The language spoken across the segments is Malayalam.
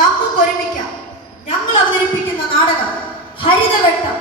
നമുക്ക് ഒരുമിക്കാം ഞങ്ങൾ അവതരിപ്പിക്കുന്ന നാടകം ഹരിതവെട്ടം.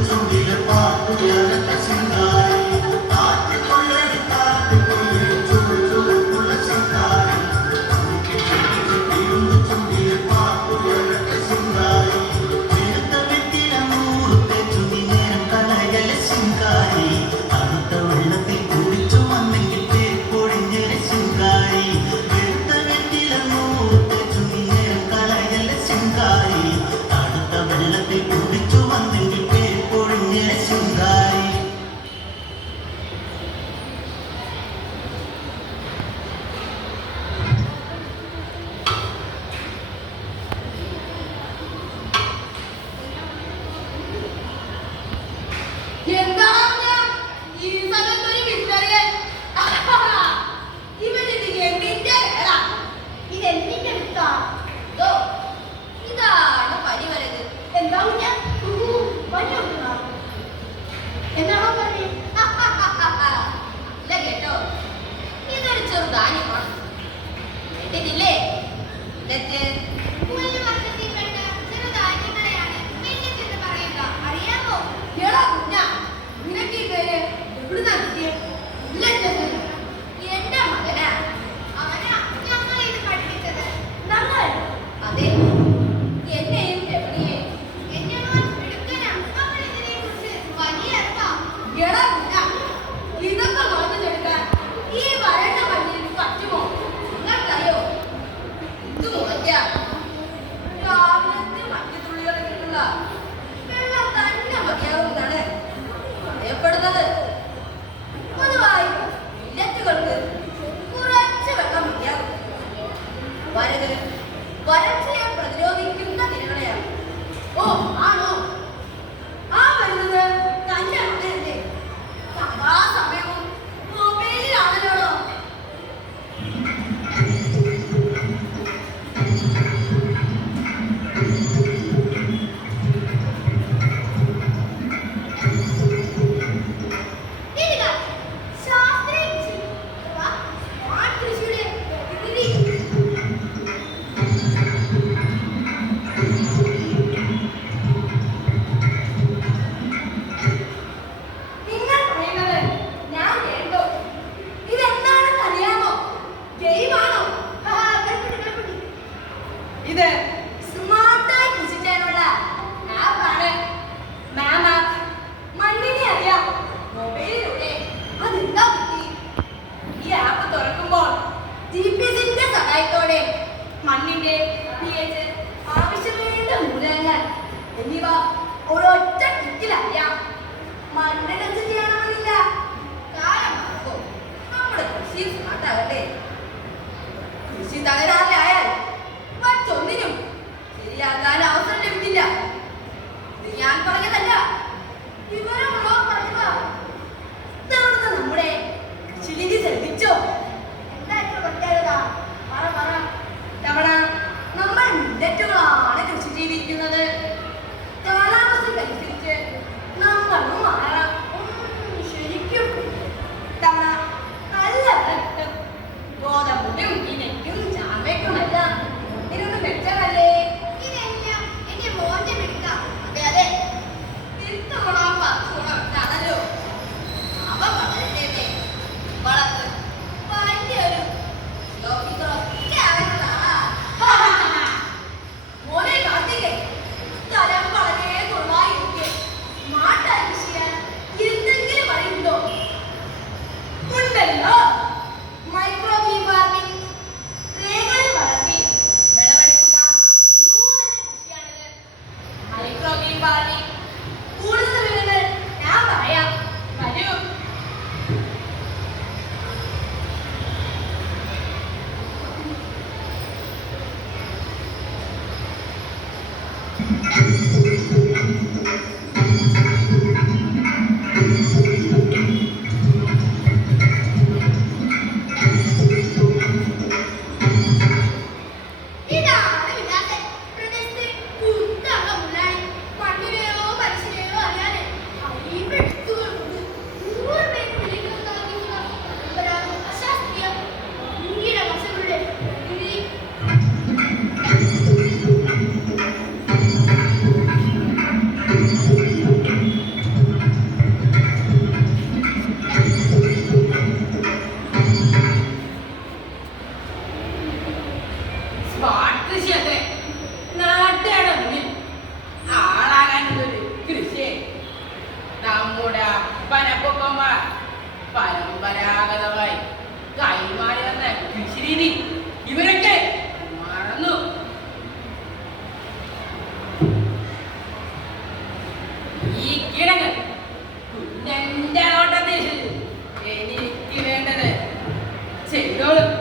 കിടന്നു ചുണ്ടിലെ 捡到了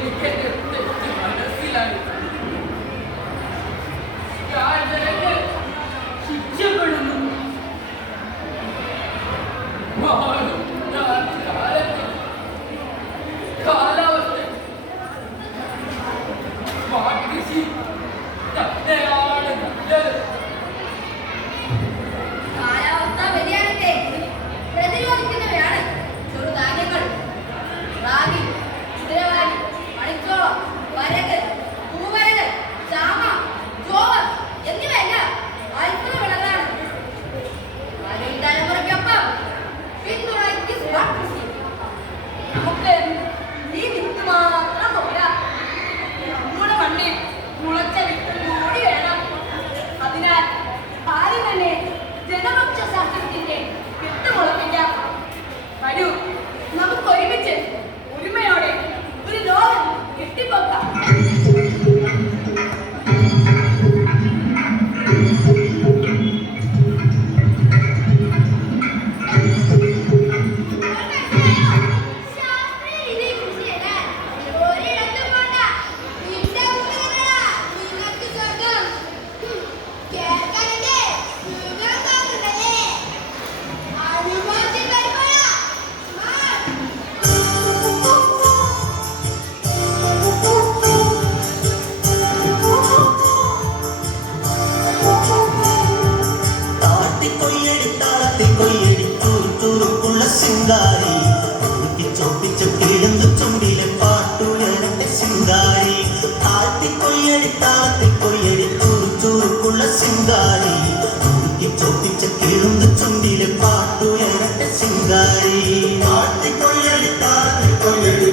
you can do ജനപക്ഷ ശാസ്ത്രത്തിന്റെ വിട്ടുമുളപ്പിക്കാം വരൂ നമുക്ക് ഒരുമിച്ച് ഒരു ലോകം കെട്ടിപ്പൊക്കാം താളത്തെ കൊയ്യടി ചൂറുചൂറുക്കുള്ള ശിങ്കാരി ചൂടുക്കി ചോദിച്ച കിളുന്ന ചുണ്ടിലെ പാട്ടുയരട്ടെ ശിങ്കാരി പാട്ടി കൊയ്യടി താളത്തെ കൊയ്യടി